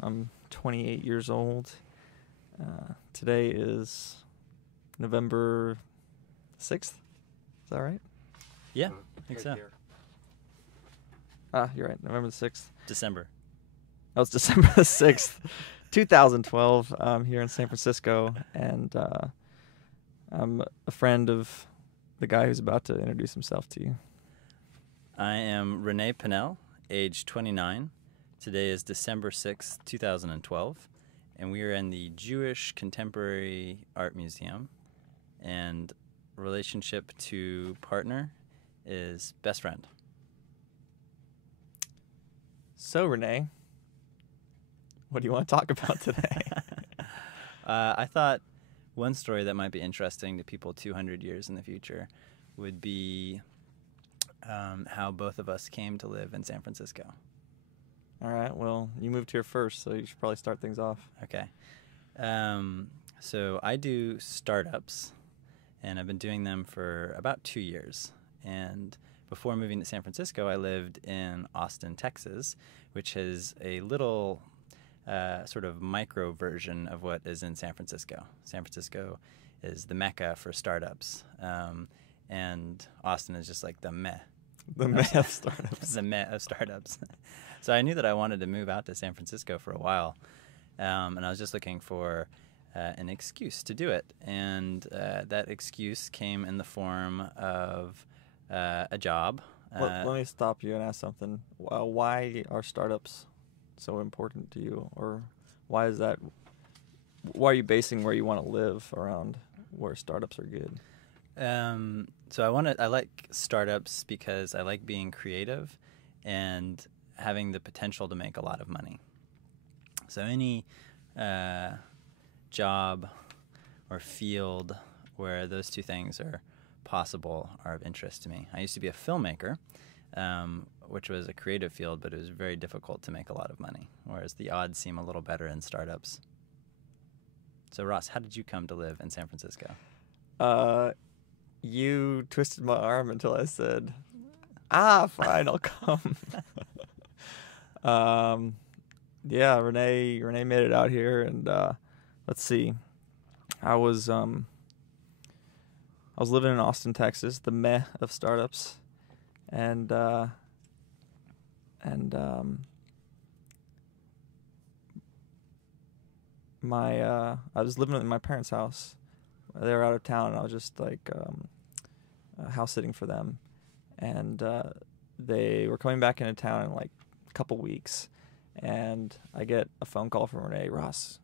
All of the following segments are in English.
I'm 28 years old. Today is November 6th. Is that right? Yeah, I think so. You're right. November the 6th. December. Oh, it's December the 6th, 2012. I'm here in San Francisco, and I'm a friend of the guy who's about to introduce himself to you. I am Rene Pinnell, age 29. Today is December 6th, 2012, and we are in the Jewish Contemporary Art Museum, and relationship to partner is best friend. So, Renee, what do you want to talk about today? I thought one story that might be interesting to people 200 years in the future would be how both of us came to live in San Francisco. All right. Well, you moved here first, so you should probably start things off. Okay. So I do startups, and I've been doing them for about 2 years. And before moving to San Francisco, I lived in Austin, Texas, which is a little sort of micro version of what is in San Francisco. San Francisco is the mecca for startups, and Austin is just like the meh. The meh of startups. The meh of startups. So I knew that I wanted to move out to San Francisco for a while, and I was just looking for an excuse to do it. And that excuse came in the form of a job. Let me stop you and ask something. Why are startups so important to you, or why is that? Why are you basing where you want to live around where startups are good? So I like startups because I like being creative and having the potential to make a lot of money. So any job or field where those two things are possible are of interest to me. I used to be a filmmaker, which was a creative field, but it was very difficult to make a lot of money, whereas the odds seem a little better in startups. So Ross, how did you come to live in San Francisco? You twisted my arm until I said, fine, I'll come. Yeah, Renee made it out here, and let's see. I was living in Austin, Texas, the meh of startups, and I was living in my parents' house. They were out of town, and I was just like house sitting for them, and they were coming back into town in like a couple weeks, and I get a phone call from Renee. Ross,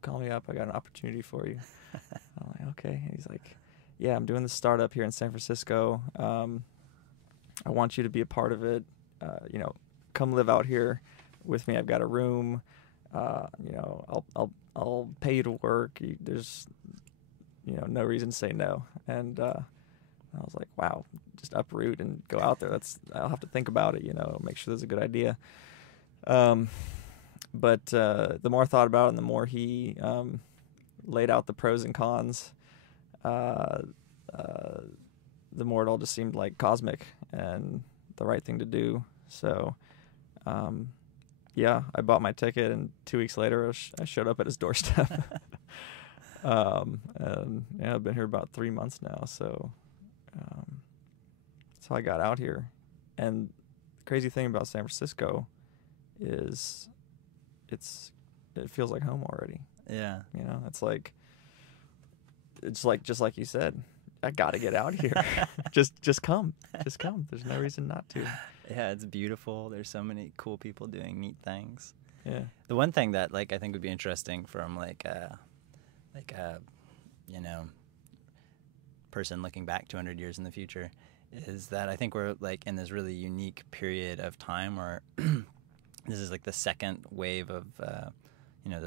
call me up. I got an opportunity for you. I'm like, okay. And he's like, yeah, I'm doing this startup here in San Francisco. I want you to be a part of it. Come live out here with me. I've got a room. I'll pay you to work. There's no reason to say no. And I was like, wow, just uproot and go out there. I'll have to think about it, make sure that's a good idea. But the more I thought about it and the more he laid out the pros and cons, the more it all just seemed like cosmic and the right thing to do. So, I bought my ticket, and 2 weeks later I showed up at his doorstep. And I've been here about 3 months now, so I got out here. And the crazy thing about San Francisco is it feels like home already. Yeah. It's like just like you said, I got to get out here. just come. Just come. There's no reason not to. Yeah, it's beautiful. There's so many cool people doing neat things. Yeah. The one thing that I think would be interesting from person looking back 200 years in the future is that I think we're in this really unique period of time where this is the second wave of the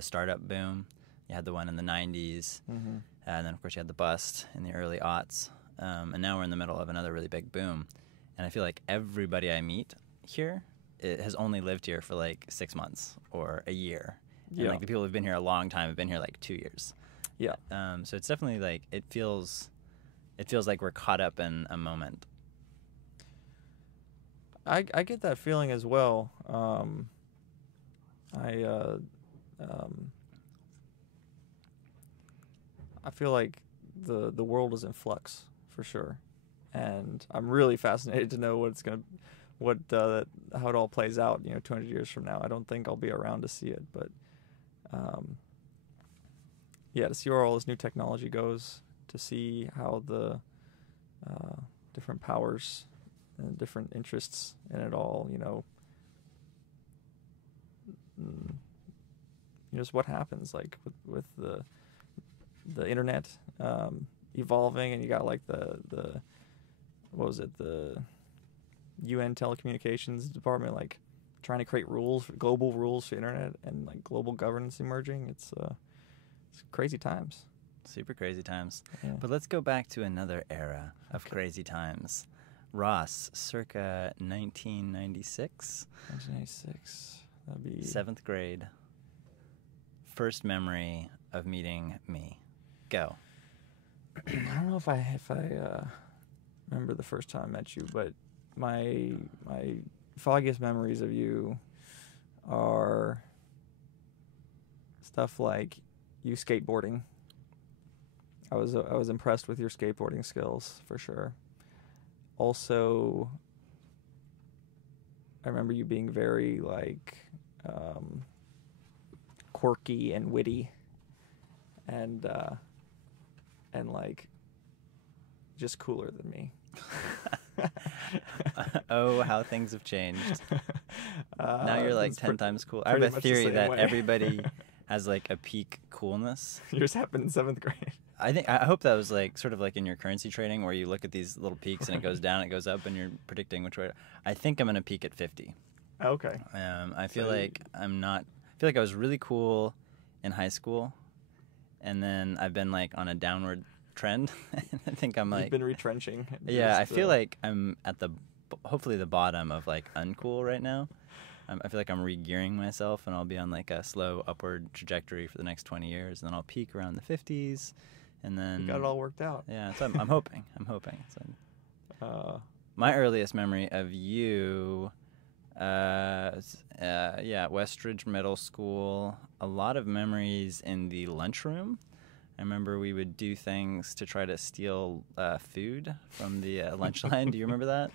startup boom. You had the one in the 90s, mm-hmm. And then of course you had the bust in the early aughts, and now we're in the middle of another really big boom. And I feel like everybody I meet here has only lived here for 6 months or a year. Yeah. And the people who've been here a long time have been here 2 years. Yeah. So it's definitely it feels like we're caught up in a moment. I get that feeling as well. I feel like the world is in flux for sure, and I'm really fascinated to know how it all plays out. 200 years from now. I don't think I'll be around to see it, but to see where all this new technology goes, to see how the different powers and different interests in it all, just what happens like with the internet evolving, and you got like the what was it, the UN telecommunications department like trying to create global rules for internet, and like global governance emerging. It's crazy times. Super crazy times. Yeah. But let's go back to another era of crazy times. Ross, circa 1996. 1996. That'd be 7th grade. First memory of meeting me. Go. I don't know if I remember the first time I met you, but my foggiest memories of you are stuff like you skateboarding. I was impressed with your skateboarding skills for sure. Also, I remember you being very like quirky and witty, and like just cooler than me. Oh, how things have changed. Now you're like 10 times cool. I have a much the theory same that way. everybody has like a peak coolness. Yours happened in 7th grade. I hope that was like sort of like in your currency trading where you look at these little peaks and it goes down, it goes up, and you're predicting which way. I think I'm gonna peak at 50. Okay. I feel like I'm not. I feel like I was really cool in high school, and then I've been like on a downward trend. I think I'm like. You've been retrenching. Yeah, I feel like I'm at hopefully the bottom of like uncool right now. I feel like I'm re-gearing myself, and I'll be on like a slow upward trajectory for the next 20 years, and then I'll peak around the 50s, and then. You got it all worked out. Yeah, so I'm hoping. I'm hoping. So, my earliest memory of you. Westridge Middle School. A lot of memories in the lunchroom. I remember we would do things to try to steal food from the lunch line. Do you remember that?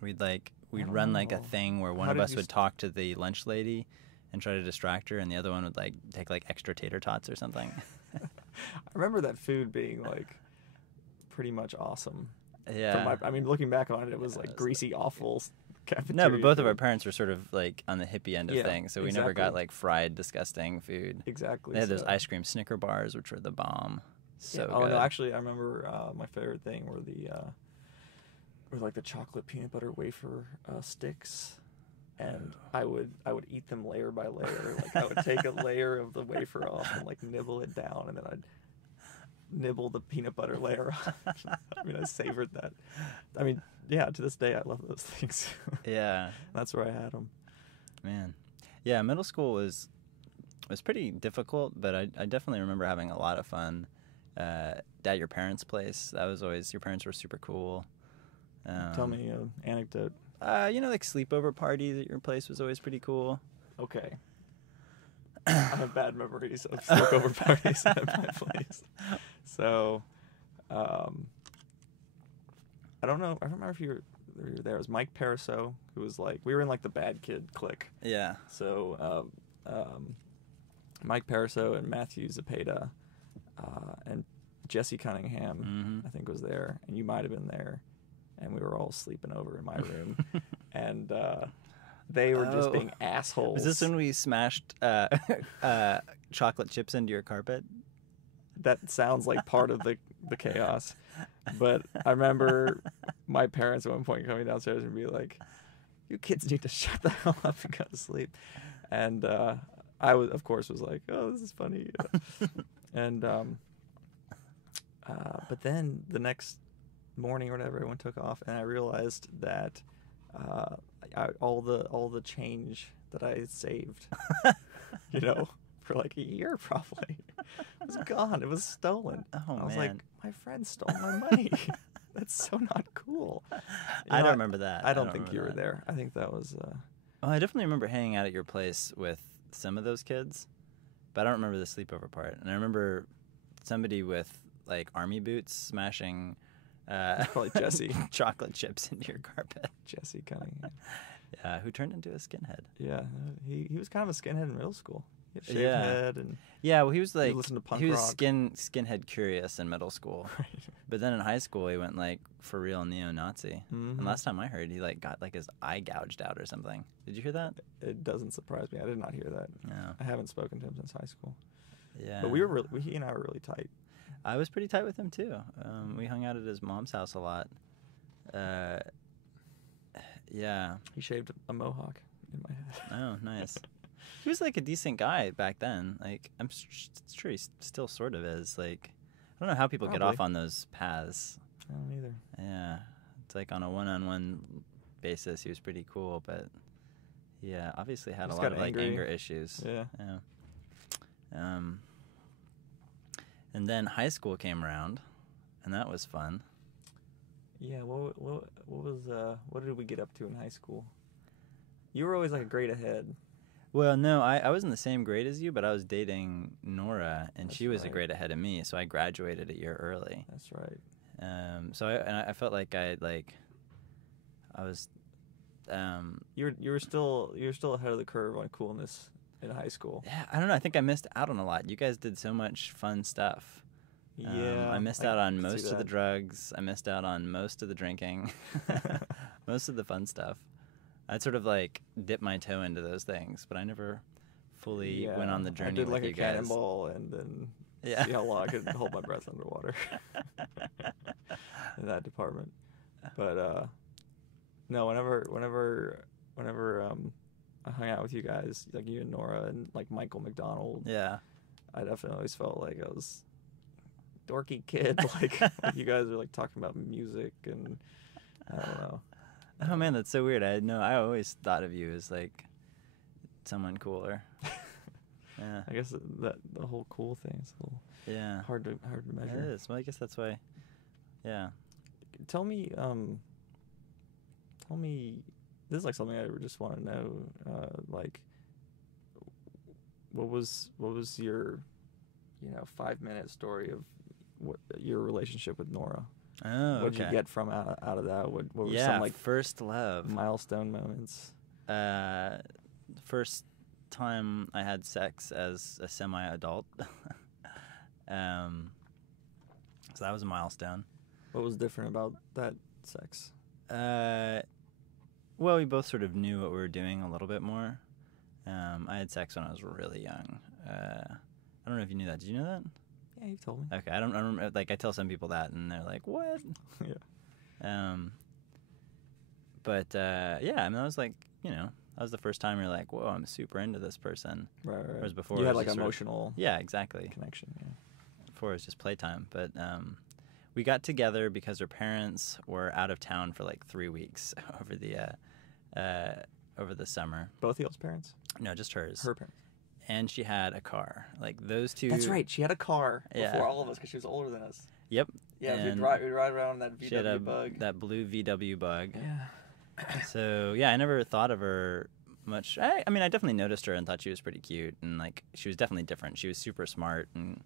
We'd run like a thing where one of us would talk to the lunch lady and try to distract her, and the other one would like take like extra tater tots or something. I remember that food being like pretty much awesome. Yeah. Looking back on it, it was like greasy, awful cafeteria. No, but both of our parents were sort of like on the hippie end of things, so we never exactly. got like fried, disgusting food. Exactly. They had those ice cream Snicker bars, which were the bomb. So yeah. good. Oh no, actually, I remember my favorite thing were the chocolate peanut butter wafer sticks, and I would eat them layer by layer. Like I would take a layer of the wafer off and like nibble it down, and then I'd nibble the peanut butter layer off. I savored that. To this day I love those things. Yeah. That's where I had them. Man. Yeah, middle school was pretty difficult, but I definitely remember having a lot of fun at your parents' place. That was always, your parents were super cool. Tell me an anecdote. Like sleepover parties at your place was always pretty cool. Okay. I have bad memories of sleepover parties at my place. So, I don't know. I don't remember if you were there. It was Mike Pariseau, who was like, we were in like the bad kid clique. Yeah. So, Mike Pariseau and Matthew Zepeda, and Jesse Cunningham, I think was there, and you might have been there, and we were all sleeping over in my room, and they were just being assholes. Was this when we smashed chocolate chips into your carpet? That sounds like part of the chaos. But I remember my parents at one point coming downstairs and be like, "You kids need to shut the hell up and go to sleep." And I was, of course, was like, "Oh, this is funny." And but then the next morning or whatever, everyone took off, and I realized that all the change that I had saved, for like a year probably, was gone. It was stolen. Oh, I was man. like, my friend stole my money. That's so not cool. I don't remember that. I don't think you were there. I think that was. Oh, I definitely remember hanging out at your place with some of those kids, but I don't remember the sleepover part. And I remember somebody with like army boots smashing Probably Jesse. chocolate chips into your carpet. Jesse Cunningham. Yeah, who turned into a skinhead. Yeah, he was kind of a skinhead in middle school. He had shaved Yeah. head and Yeah, well, he was like listened to punk he was rock. skinhead curious in middle school, Right. but then in high school he went like for real neo-Nazi. Mhm. And last time I heard, he like got like his eye gouged out or something. Did you hear that? It doesn't surprise me. I did not hear that. No. I haven't spoken to him since high school. Yeah. But he and I were really tight. I was pretty tight with him too. We hung out at his mom's house a lot. Yeah. He shaved a mohawk in my head. Oh, nice. He was like a decent guy back then. Like I'm sure he still sort of is. Like I don't know how people get Probably. off on those paths. I don't either. Yeah, it's like on a one-on-one basis, he was pretty cool, but yeah, obviously had Just a lot got of like angry. anger issues. Yeah. Yeah. And then high school came around, and that was fun. Yeah. What did we get up to in high school? You were always like a grade ahead. Well, no, I was in the same grade as you, but I was dating Nora, and That's she was a right. grade ahead of me, so I graduated a year early. That's right. So I felt like I was. You were still ahead of the curve on coolness in high school. Yeah, I don't know. I think I missed out on a lot. You guys did so much fun stuff. Yeah. I missed out on could see most of the that. drugs. I missed out on most of the drinking, most of the fun stuff. I'd sort of like dip my toe into those things, but I never fully went on the journey I did with like you a guys. cannonball and then Yeah. see how long I could hold my breath underwater in that department. But no, whenever I hung out with you guys, like you and Nora and like Michael McDonald, Yeah. I definitely always felt like I was a dorky kid. like you guys are like talking about music and I don't know. Oh man, that's so weird. I always thought of you as like someone cooler. Yeah. I guess that the whole cool thing is a little Yeah. hard to It measure. is. Well, I guess that's why. Yeah. Tell me, this is like something I just want to know, like, what was your, 5-minute story of your relationship with Nora? Oh, What did okay. you get from out of that? What were Yeah, some like first love. milestone moments? First time I had sex as a semi-adult. So that was a milestone. What was different about that sex? Well, we both sort of knew what we were doing a little bit more. I had sex when I was really young. I don't know if you knew that. Did you know that? Yeah, you told me. Okay, I don't remember. Like, I tell some people that, and they're like, "What?" Yeah. But yeah, I mean, that was like, that was the first time you're like, "Whoa, I'm super into this person." Right. Whereas before, You it had was like just sort of- emotional Yeah, exactly. connection. Yeah. Before it was just playtime, but we got together because her parents were out of town for like 3 weeks over the summer. Both of y'all's parents? No, just hers. Her parents. And she had a car. Like those two. That's right. She had a car Yeah. before all of us because she was older than us. Yep. Yeah, we'd And ride around in that she had VW bug. that blue VW bug. Yeah. So yeah, I never thought of her much. I mean, I definitely noticed her and thought she was pretty cute, and like she was definitely different. She was super smart and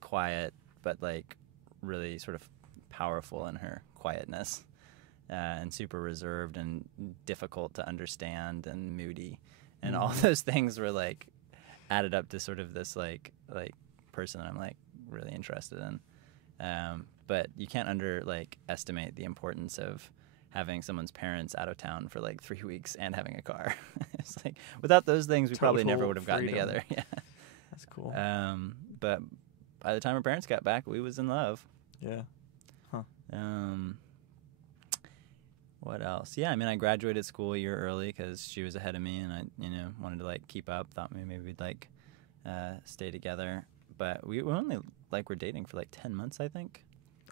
quiet, but like really sort of powerful in her quietness, and super reserved and difficult to understand and moody, and all those things were like added up to sort of this like person that I'm like really interested in. But you can't estimate the importance of having someone's parents out of town for like 3 weeks and having a car. It's like without those things, we probably never Total would have gotten freedom. together. Yeah. That's cool. But by the time her parents got back, we was in love. Yeah. What else? Yeah, I mean, I graduated school a year early because she was ahead of me, and I, wanted to like keep up. Thought maybe we'd like stay together, but we only were dating for like 10 months, I think.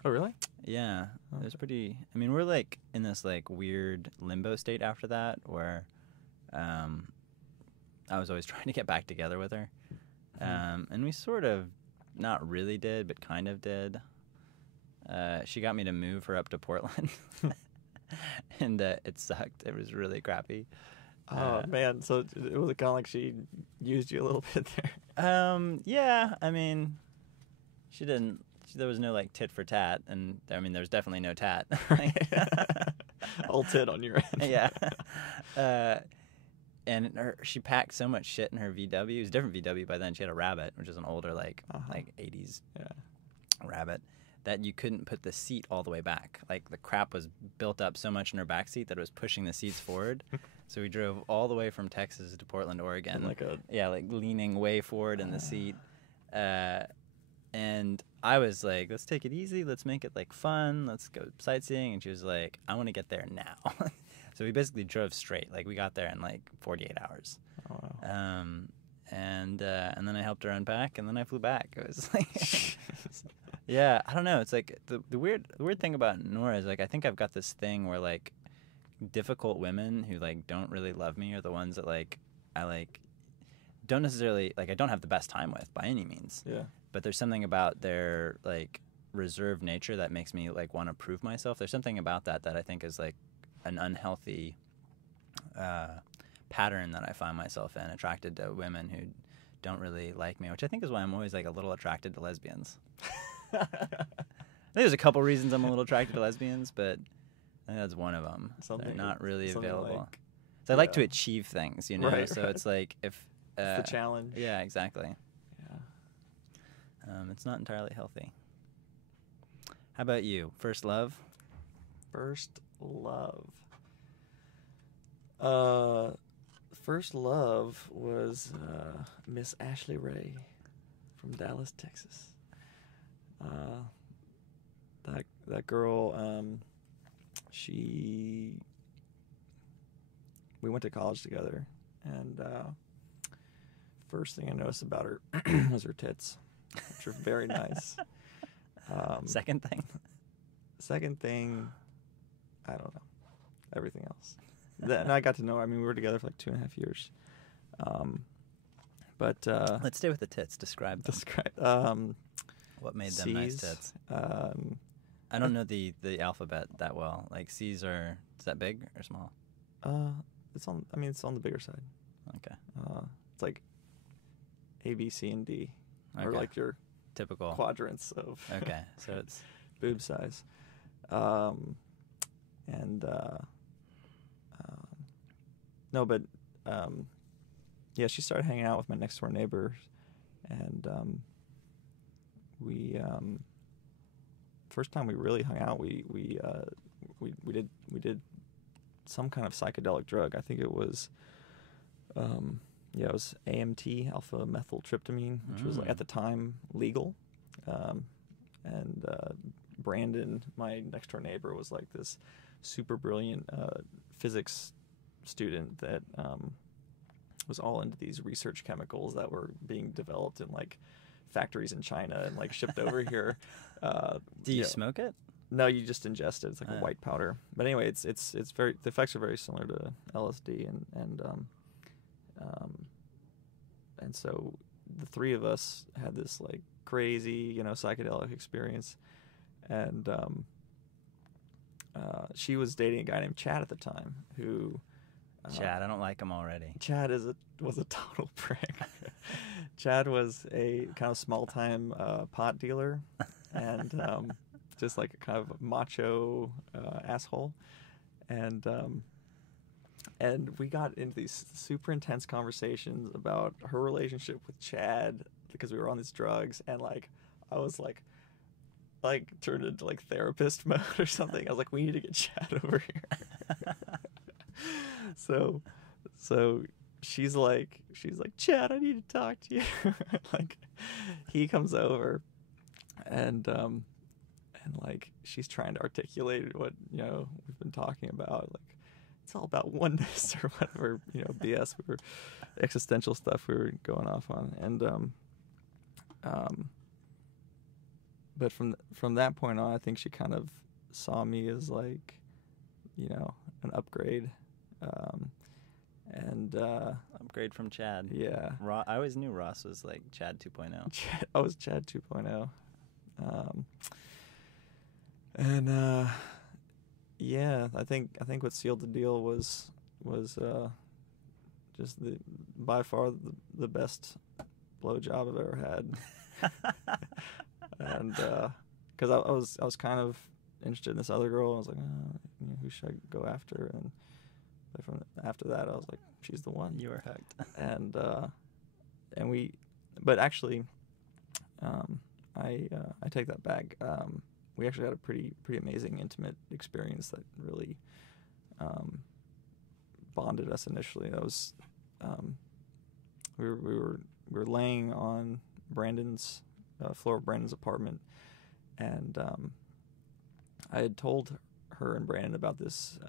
Oh, really? Yeah, Oh. it was pretty. I mean, we're like in this like weird limbo state after that, where I was always trying to get back together with her, and we sort of not really did, but kind of did. She got me to move her up to Portland, and it sucked. It was really crappy. Oh man, so it was kind of like she used you a little bit there. Yeah, I mean, she didn't. There was no like tit for tat, and I mean, there was definitely no tat. All tit on your end. Yeah. And she packed so much shit in her VW. It was a different VW by then. She had a Rabbit, which is an older like 80s Rabbit, that you couldn't put the seat all the way back. Like the crap was built up so much in her back seat that it was pushing the seats forward. So we drove all the way from Texas to Portland, Oregon. Like leaning way forward in the seat. And I was like, let's take it easy. Let's make it like fun. Let's go sightseeing. And she was like, I want to get there now. So we basically drove straight. Like we got there in like 48 hours. Oh, wow. And then I helped her unpack, and then I flew back. It was like, yeah, I don't know. It's like the weird thing about Nora is like I think I've got this thing where like difficult women who like don't really love me are the ones that like I like don't necessarily like I don't have the best time with by any means. Yeah. But there's something about their like reserved nature that makes me like want to prove myself. There's something about that I think is like an unhealthy pattern that I find myself in, attracted to women who don't really like me, which I think is why I'm always like a little attracted to lesbians. I think there's a couple reasons I'm a little attracted to lesbians, but I think that's one of them. They're not really available. Like, so I like to achieve things, you know. Right, so right. It's like if it's the challenge. Yeah, exactly. Yeah. It's not entirely healthy. How about you? First love? First love. First love was Miss Ashley Ray from Dallas, Texas. That girl, we went to college together, and first thing I noticed about her was her tits, which are very nice. Second thing, I don't know. Everything else. Then I got to know her. I mean, we were together for like 2.5 years. But let's stay with the tits. Describe them. What made them nice tits? I don't know the alphabet that well. Like C's is that big or small? It's on the bigger side. Okay. It's like A, B, C, and D, or like your typical quadrants of. Okay, so it's boob size, no, but yeah, she started hanging out with my next door neighbors, and we first time we really hung out, we did some kind of psychedelic drug. I think it was it was AMT, alpha methyltryptamine, which was like, at the time legal, and Brandon, my next door neighbor, was like this super brilliant physics student that was all into these research chemicals that were being developed in like factories in China and like shipped over here. Do you smoke it? No, you just ingest it. It's like a white powder. But anyway, it's very, the effects are very similar to LSD, and so the three of us had this like crazy, psychedelic experience, and she was dating a guy named Chad at the time who. Chad, I don't like him already. Chad was a total prick. Chad was a kind of small-time pot dealer, and just like a kind of macho asshole, and we got into these super intense conversations about her relationship with Chad because we were on these drugs, and like I was like turned into like therapist mode or something. I was like, we need to get Chad over here. So she's like, Chad, I need to talk to you. Like, he comes over, and like she's trying to articulate what we've been talking about. Like, it's all about oneness or whatever BS existential stuff we were going off on, and but from that point on, I think she kind of saw me as like an upgrade. Upgrade from Chad. Yeah. I always knew Ross was like Chad 2.0. I was Chad 2.0. Yeah, I think what sealed the deal was just by far the best blowjob I've ever had. And because I was kind of interested in this other girl, I was like, who should I go after? And after that, I was like, she's the one. You were hooked. And we, but actually, I take that back. We actually had a pretty amazing intimate experience that really bonded us initially. That was we were laying on Brandon's floor of Brandon's apartment, and I had told her and Brandon about this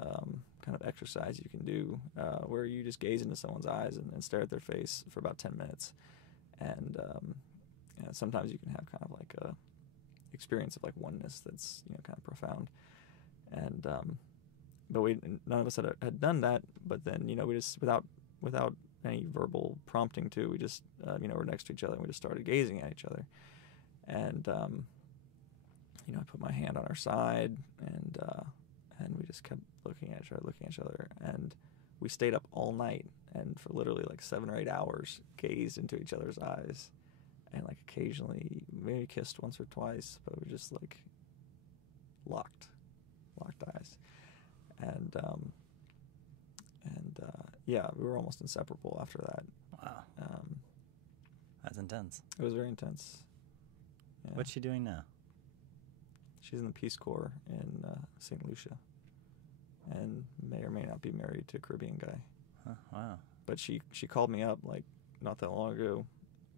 kind of exercise you can do where you just gaze into someone's eyes and stare at their face for about 10 minutes, and sometimes you can have kind of like a experience of like oneness that's kind of profound, and but none of us had done that. But then we just without any verbal prompting we just were next to each other and we just started gazing at each other, and I put my hand on her side, and we just kept looking at each other, and we stayed up all night and for literally like 7 or 8 hours gazed into each other's eyes, and like occasionally maybe kissed once or twice, but we just like locked eyes, and yeah, we were almost inseparable after that. Wow. That's intense. It was very intense. Yeah. What's she doing now? She's in the Peace Corps in St. Lucia, and may or may not be married to a Caribbean guy. Huh, wow. But she called me up like not that long ago,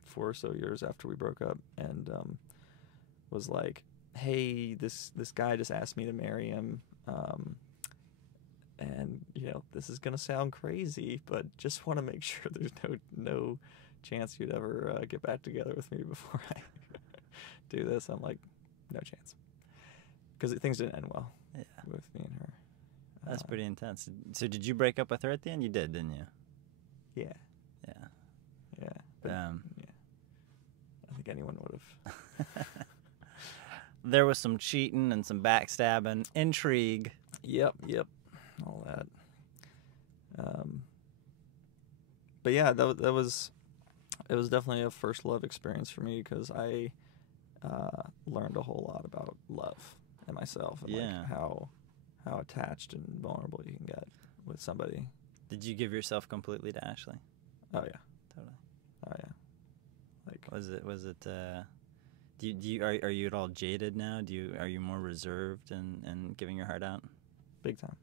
4 or so years after we broke up, and was like, hey, this guy just asked me to marry him, and this is gonna sound crazy, but just want to make sure there's no chance you'd ever get back together with me before I do this. I'm like, no chance, because things didn't end well with me and her. That's pretty intense. So did you break up with her at the end? You did, didn't you? Yeah. But, yeah. I think anyone would have. There was some cheating and some backstabbing, intrigue. Yep, all that. But yeah, it was definitely a first love experience for me, because I learned a whole lot about love and myself, and like how attached and vulnerable you can get with somebody. Did you give yourself completely to Ashley? Oh yeah, totally. Oh yeah. Like, was it? Are you at all jaded now? Are you more reserved and giving your heart out? Big time.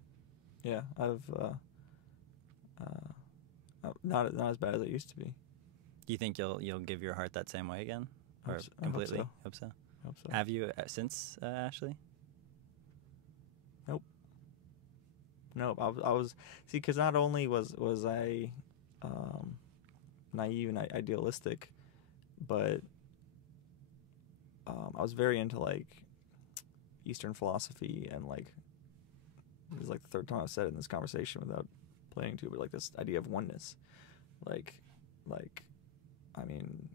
Yeah, I've not as bad as it used to be. Do you think you'll give your heart that same way again, or I completely? Hope so. Have you since Ashley? Nope. I was because not only was I naive and idealistic, but I was very into like Eastern philosophy, and like this is like the third time I've said it in this conversation without planning to, but like this idea of oneness, like I mean,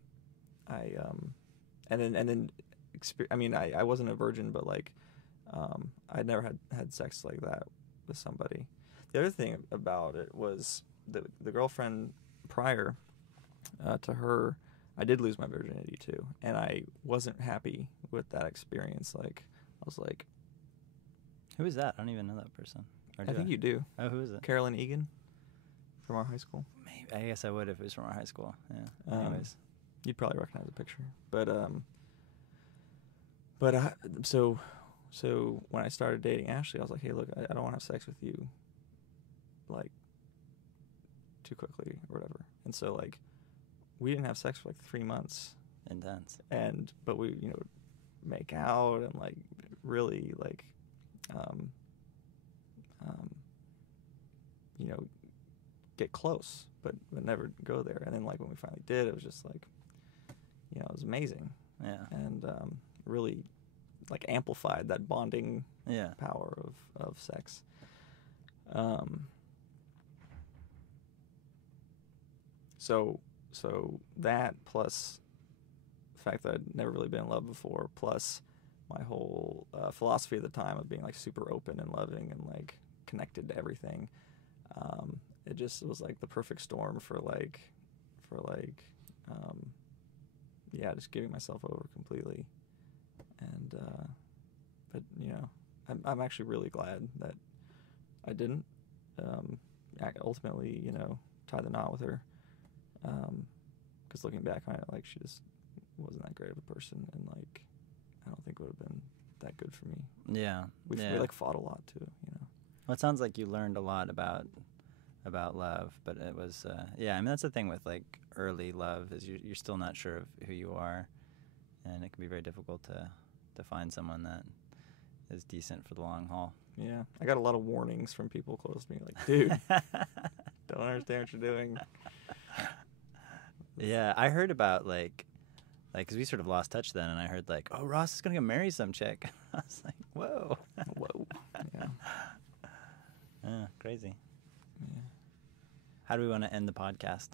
I wasn't a virgin, but like I'd never had sex like that with somebody. The other thing about it was the girlfriend prior to her, I did lose my virginity too, and I wasn't happy with that experience. Like, I was like, who is that? I don't even know that person. I think you do. Oh, who is it? Carolyn Egan from our high school. Maybe. I guess I would if it was from our high school. Yeah. Anyways, you'd probably recognize the picture. But so when I started dating Ashley, I was like, hey, look, I don't want to have sex with you, like, too quickly or whatever. And so, like, we didn't have sex for, like, 3 months. Intense. But we, make out and, like, really, like, get close, but never go there. And then, like, when we finally did, it was just, like, it was amazing. Yeah. And really, like, amplified that bonding power of sex. So that, plus the fact that I'd never really been in love before, plus my whole philosophy at the time of being like super open and loving and like connected to everything, it just was like the perfect storm for just giving myself over completely. And but I'm actually really glad that I didn't ultimately tie the knot with her, because looking back on it, like, she just wasn't that great of a person, and like I don't think it would have been that good for me. Yeah. We like fought a lot too. Well, it sounds like you learned a lot about love, but it was I mean, that's the thing with like early love, is you're still not sure of who you are, and it can be very difficult to find someone that is decent for the long haul. Yeah, I got a lot of warnings from people close to me, like, dude, don't understand what you're doing. Yeah, I heard about like, because we sort of lost touch then, and I heard like, oh, Ross is gonna go marry some chick. I was like, whoa, Yeah. Crazy. Yeah. How do we want to end the podcast?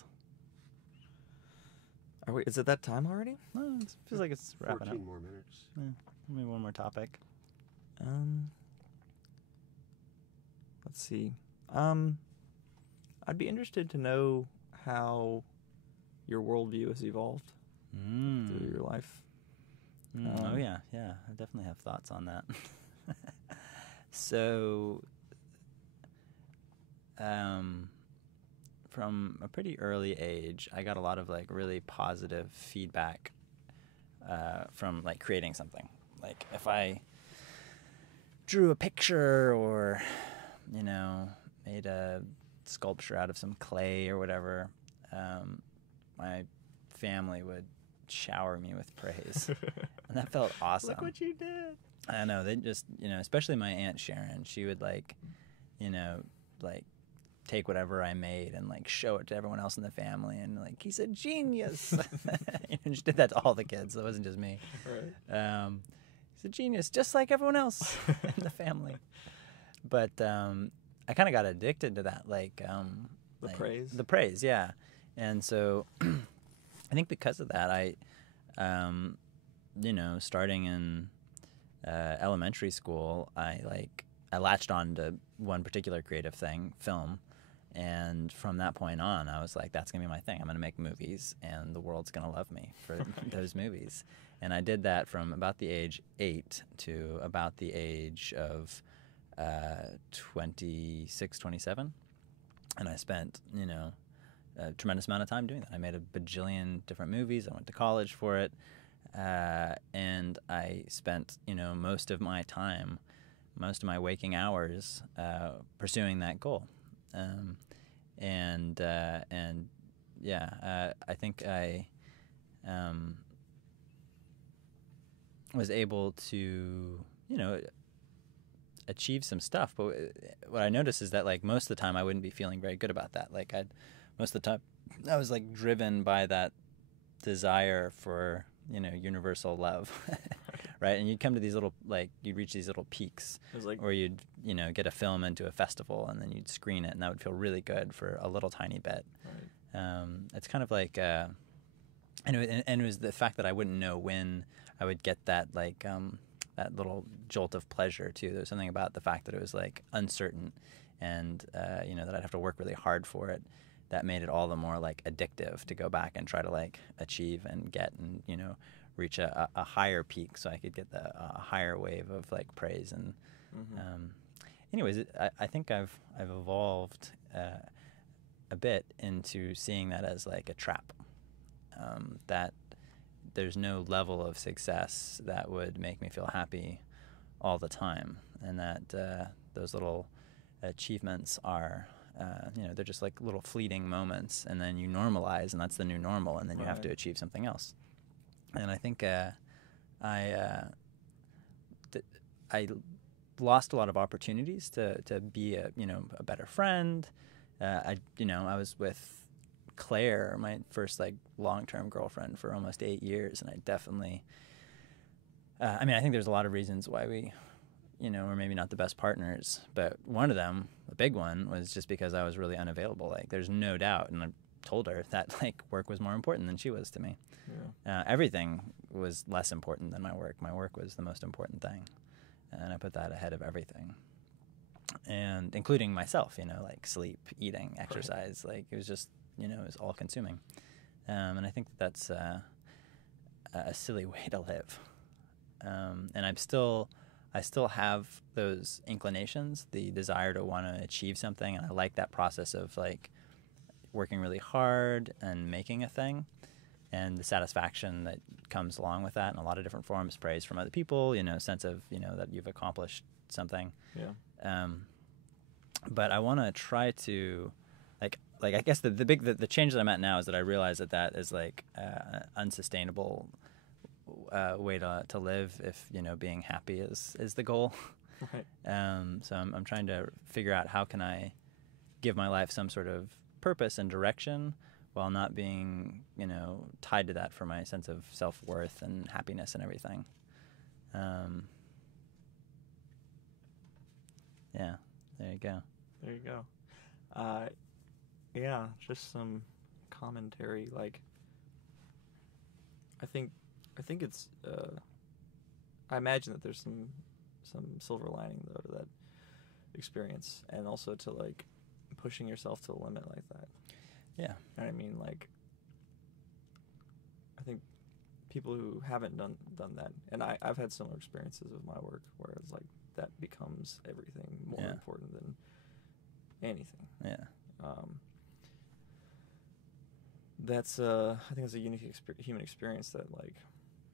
Is it that time already? No, it feels like it's wrapping up. 14 more minutes. Maybe one more topic. Let's see. I'd be interested to know how your worldview has evolved through your life. Oh yeah, I definitely have thoughts on that. So, from a pretty early age, I got a lot of like really positive feedback from like creating something. Like if I drew a picture or, made a sculpture out of some clay or whatever, my family would shower me with praise. And that felt awesome. Look what you did. I know. They just, especially my Aunt Sharon, she would like take whatever I made and like show it to everyone else in the family, and like, he's a genius. And she did that to all the kids. So it wasn't just me. Right. He's a genius, just like everyone else in the family. But I kind of got addicted to that, praise. The praise, yeah. And so I think because of that, I, starting in elementary school, I latched on to one particular creative thing, film. And from that point on, I was like, that's going to be my thing. I'm going to make movies, and the world's going to love me for those movies. And I did that from about the age 8 to about the age of 26, 27. And I spent, a tremendous amount of time doing that. I made a bajillion different movies. I went to college for it. And I spent, most of my time, most of my waking hours pursuing that goal. I think I was able to, achieve some stuff. But what I noticed is that, like, most of the time I wouldn't be feeling very good about that. Like, most of the time I was, like, driven by that desire for, universal love. Right? And you'd come to these little, you'd reach these little peaks where you'd, get a film into a festival, and then you'd screen it, and that would feel really good for a little tiny bit. Right. It's kind of like, and it was the fact that I wouldn't know when I would get that, that little jolt of pleasure, too. There was something about the fact that it was, uncertain, and, that I'd have to work really hard for it, that made it all the more, addictive to go back and try to, achieve and get and, reach a higher peak, so I could get a higher wave of praise. And anyways, I think I've evolved a bit into seeing that as a trap, that there's no level of success that would make me feel happy all the time, and that those little achievements are they're just little fleeting moments, and then you normalize, and that's the new normal, and then you have to achieve something else. And I think I lost a lot of opportunities to be a better friend. I was with Claire, my first long-term girlfriend, for almost 8 years, and I definitely I think there's a lot of reasons why we we're maybe not the best partners, but one of them, the big one, was just because I was really unavailable. There's no doubt, and I told her that work was more important than she was to me. Yeah. Everything was less important than my work. My work was the most important thing, and I put that ahead of everything. and including myself, like sleep, eating, exercise. Like it was just, it was all consuming. And I think that's a silly way to live. And I still have those inclinations, the desire to want to achieve something, and I like that process of like working really hard and making a thing, and the satisfaction that comes along with that in a lot of different forms, praise from other people, sense of that you've accomplished something. Yeah. But I want to try to like I guess the change that I'm at now is that I realize that is like unsustainable way to live if being happy is the goal. Right. So I'm trying to figure out how can I give my life some sort of purpose and direction while not being tied to that for my sense of self-worth and happiness and everything. Yeah, there you go. There you go. Yeah, just some commentary. Like, I think it's. I imagine that there's some silver lining though to that experience, and also to like pushing yourself to a limit like that. Yeah. And I mean, like, I think people who haven't done that, and I've had similar experiences with my work where it's like that becomes everything more important than anything. Yeah. That's I think it's a unique human experience that like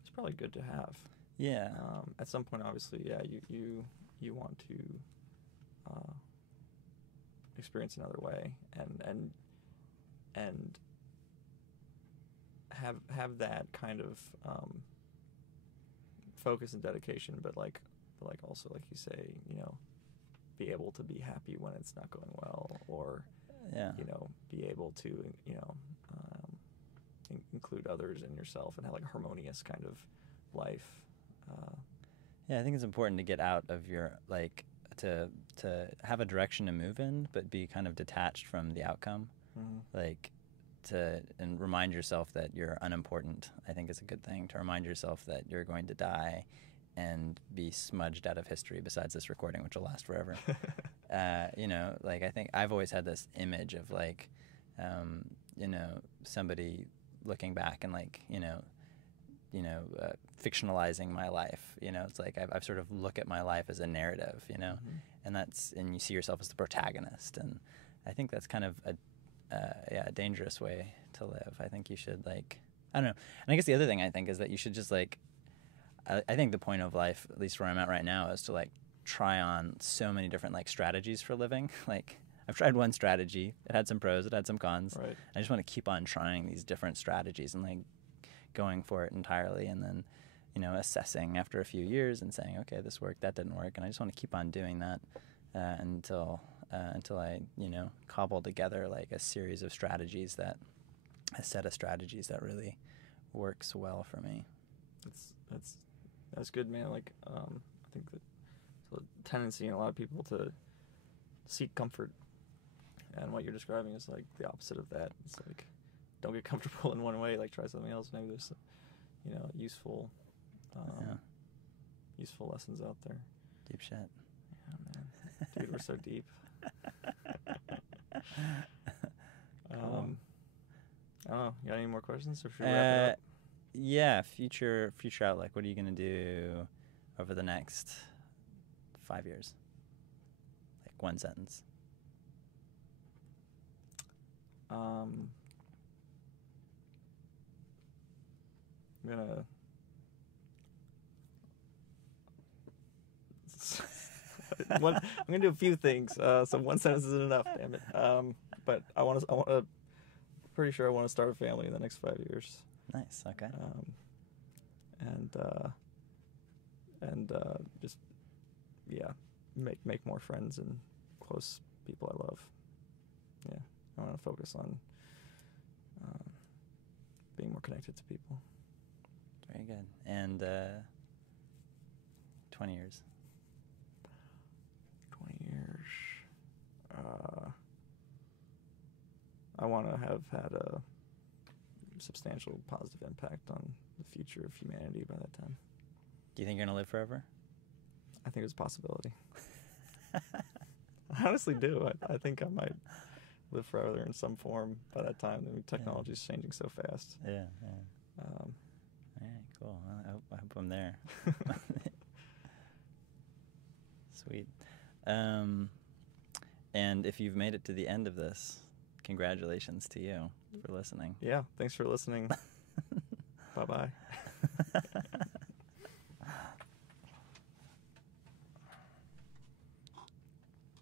it's probably good to have. Yeah. At some point, obviously, yeah, you want to experience another way and have that kind of focus and dedication, but like also, like you say, be able to be happy when it's not going well, or be able to include others in yourself and have like a harmonious kind of life. Yeah, I think it's important to get out of your to have a direction to move in, but be kind of detached from the outcome. Mm-hmm. And remind yourself that you're unimportant. I think it's a good thing to remind yourself that you're going to die and be smudged out of history besides this recording, which will last forever. I think I've always had this image of somebody looking back and fictionalizing my life. It's like I've sort of look at my life as a narrative, mm-hmm. and you see yourself as the protagonist. And I think that's kind of a dangerous way to live. I think you should I don't know. And I guess the other thing I think is that you should just I think the point of life, at least where I'm at right now, is to try on so many different strategies for living. I've tried one strategy. It had some pros. It had some cons. Right. I just want to keep on trying these different strategies and going for it entirely, and then assessing after a few years and saying, okay, this worked, that didn't work, and I just want to keep on doing that until I cobble together a series of strategies a set of strategies that really works well for me. That's good, man. I think that the tendency in a lot of people to seek comfort, and what you're describing is the opposite of that. It's don't get comfortable in one way. Try something else. Maybe there's useful lessons out there. Deep shit. Yeah, man. Dude, we're so deep. I don't know. You got any more questions, or should we wrap it up? Yeah, future outlook. What are you going to do over the next 5 years? One sentence. I'm gonna do a few things. So one sentence isn't enough. Damn it. But pretty sure I want to start a family in the next 5 years. Nice. Okay. Just make more friends and close people I love. Yeah, I want to focus on being more connected to people. Very good. And 20 years. 20 years. I want to have had a substantial positive impact on the future of humanity by that time. Do you think you're going to live forever? I think it's a possibility. I honestly do. I think I might live forever in some form by that time. I mean, technology is changing so fast. Yeah. All right, cool. Well, I hope I'm there. Sweet. And if you've made it to the end of this, congratulations to you for listening. Yeah, thanks for listening. Bye-bye.